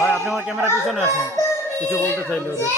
ভাই আপনি আমার ক্যামেরা পিছনে আছেন। কিছু বলতে চাইলে ওদের।